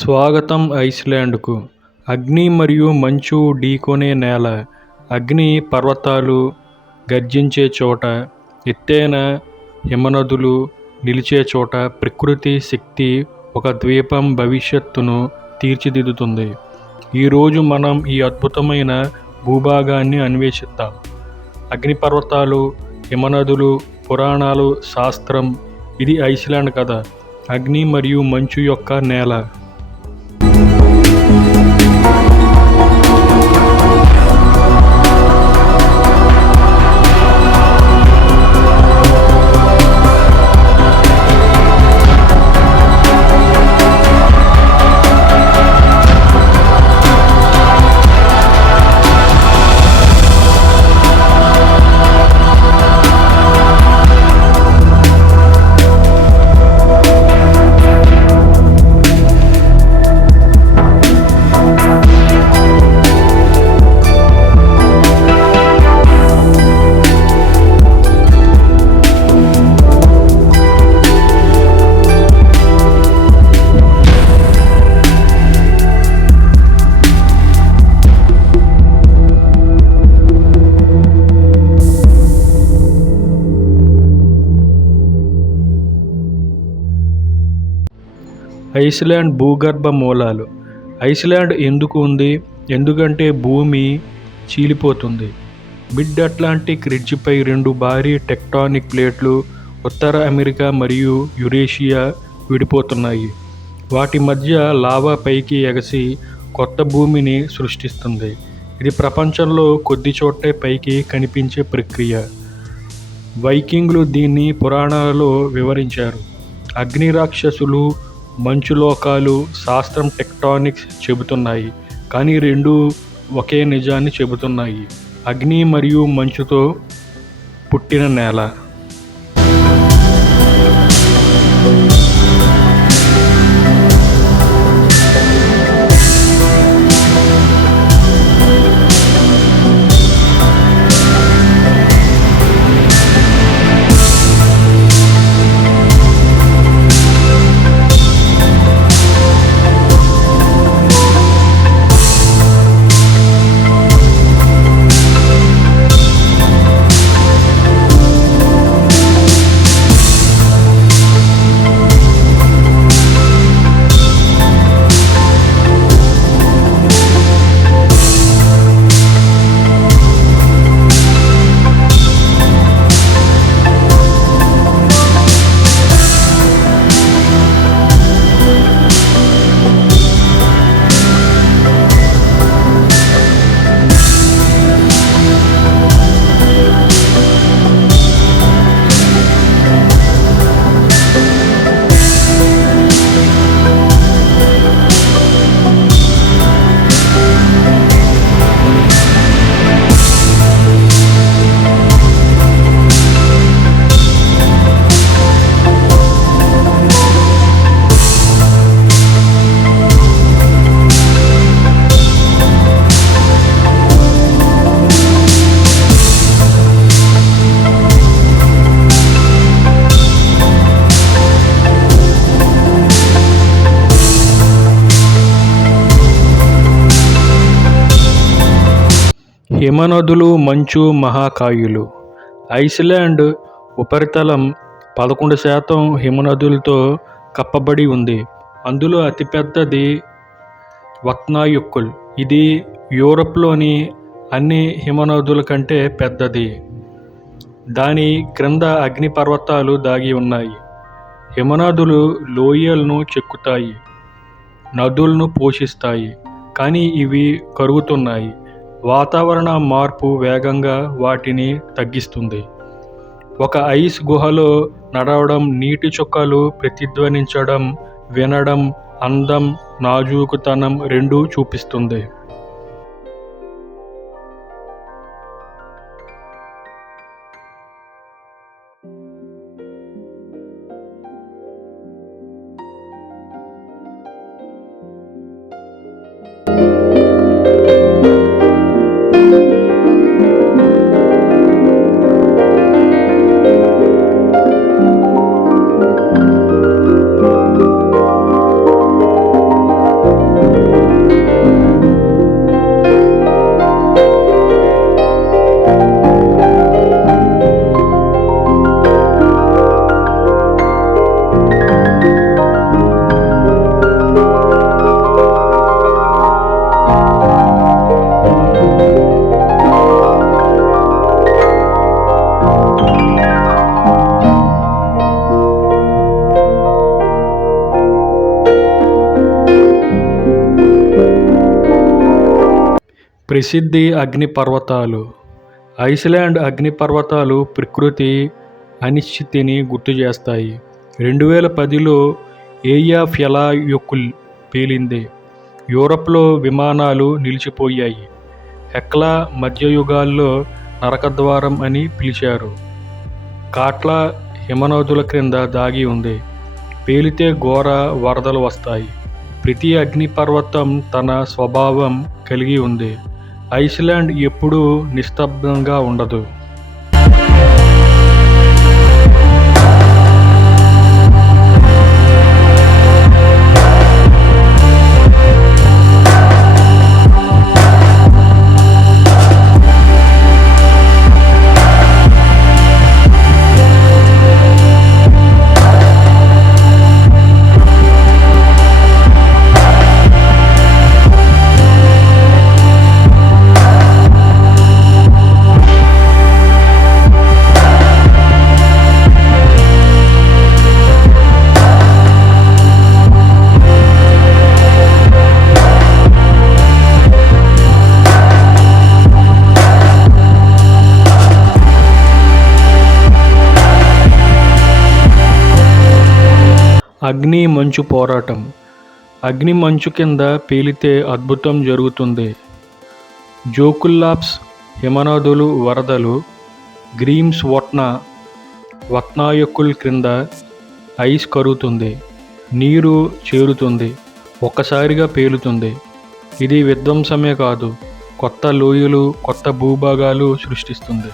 స్వాగతం ఐస్లాండ్కు. అగ్ని మరియు మంచు ఢీకొనే నేల. అగ్ని పర్వతాలు గర్జించే చోట, ఎత్తైన హిమనదులు నిలిచే చోట ప్రకృతి శక్తి ఒక ద్వీపం భవిష్యత్తును తీర్చిదిద్దుతుంది. ఈరోజు మనం ఈ అద్భుతమైన భూభాగాన్ని అన్వేషిద్దాం. అగ్నిపర్వతాలు, హిమనదులు, పురాణాలు, శాస్త్రం. ఇది ఐస్లాండ్ కథ. అగ్ని మరియు మంచు యొక్క నేల. ఐస్లాండ్ భూగర్భ మూలాలు. ఐస్లాండ్ ఎందుకు ఉంది? ఎందుకంటే భూమి చీలిపోతుంది. మిడ్ అట్లాంటిక్ రిడ్జ్పై రెండు భారీ టెక్టానిక్ ప్లేట్లు ఉత్తర అమెరికా మరియు యురేషియా విడిపోతున్నాయి. వాటి మధ్య లావా పైకి ఎగసి కొత్త భూమిని సృష్టిస్తుంది. ఇది ప్రపంచంలో కొద్ది చోట్లే పైకి కనిపించే ప్రక్రియ. వైకింగ్లు దీన్ని పురాణాలలో వివరించారు. అగ్ని రాక్షసులు, మంచు లోకాలు. శాస్త్రం టెక్టానిక్స్ చెబుతున్నాయి, కానీ రెండు ఒకే నిజాన్ని చెబుతున్నాయి. అగ్ని మరియు మంచుతో పుట్టిన నేల. హిమనదులు, మంచు మహాకాయులు. ఐస్లాండ్ ఉపరితలం 11% హిమనదులతో కప్పబడి ఉంది. అందులో అతిపెద్దది వత్నాయుక్కుల్. ఇది యూరప్లోని అన్ని హిమనదుల కంటే పెద్దది. దాని క్రింద అగ్నిపర్వతాలు దాగి ఉన్నాయి. హిమనదులు లోయలను చెక్కుతాయి, నదులను పోషిస్తాయి, కానీ ఇవి కరుగుతున్నాయి. వాతావరణ మార్పు వేగంగా వాటిని తగ్గిస్తుంది. ఒక ఐస్ గుహలో నడవడం, నీటి చుక్కలు ప్రతిధ్వనించడం, వినడం అందం, నాజూకుతనం రెండూ చూపిస్తుంది. ప్రసిద్ధి అగ్నిపర్వతాలు. ఐస్లాండ్ అగ్నిపర్వతాలు ప్రకృతి అనిశ్చితిని గుర్తు చేస్తాయి. 2010లో ఎయాఫ్యలాయుకుల్ పేలింది. యూరప్లో విమానాలు నిలిచిపోయాయి. హెక్లా మధ్యయుగాల్లో నరకద్వారం అని పిలిచారు. కాట్లా హిమనదుల క్రింద దాగి ఉంది. పేలితే ఘోర వరదలు వస్తాయి. ప్రతి అగ్నిపర్వతం తన స్వభావం కలిగి ఉంది. ఐస్లాండ్ ఎప్పుడూ నిశ్శబ్దంగా ఉండదు. అగ్ని మంచు పోరాటం. అగ్ని మంచు కింద పేలితే అద్భుతం జరుగుతుంది. జోకుల్లాప్స్ హిమనదులు వరదలు. గ్రీమ్స్ వత్నాయకుల్ క్రింద ఐస్ కరుగుతుంది. నీరు చేరుతుంది. ఒక్కసారిగా పేలుతుంది. ఇది విధ్వంసమే కాదు, కొత్త లోయలు, కొత్త భూభాగాలు సృష్టిస్తుంది.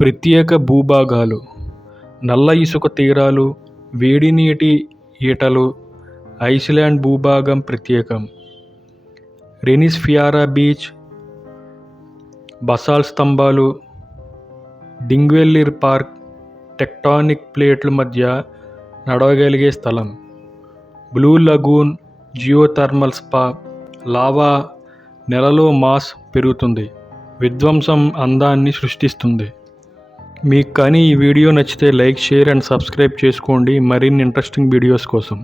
ప్రత్యేక భూభాగాలు. నల్ల ఇసుక తీరాలు, వేడి నీటి ఈటలు. ఐస్లాండ్ భూభాగం ప్రత్యేకం. రెనిస్ఫియారా బీచ్, బసాల్ట్ స్తంభాలు. డింగ్వెల్లిర్ పార్క్, టెక్టానిక్ ప్లేట్ల మధ్య నడవగలిగే స్థలం. Blue lagoon, geothermal spa. Lava, నెలలో మాస్ పెరుగుతుంది. విధ్వంసం అందాన్ని సృష్టిస్తుంది. మీకు కానీ ఈ వీడియో నచ్చితే లైక్, షేర్ అండ్ సబ్స్క్రైబ్ చేసుకోండి మరిన్ని ఇంట్రెస్టింగ్ వీడియోస్ కోసం.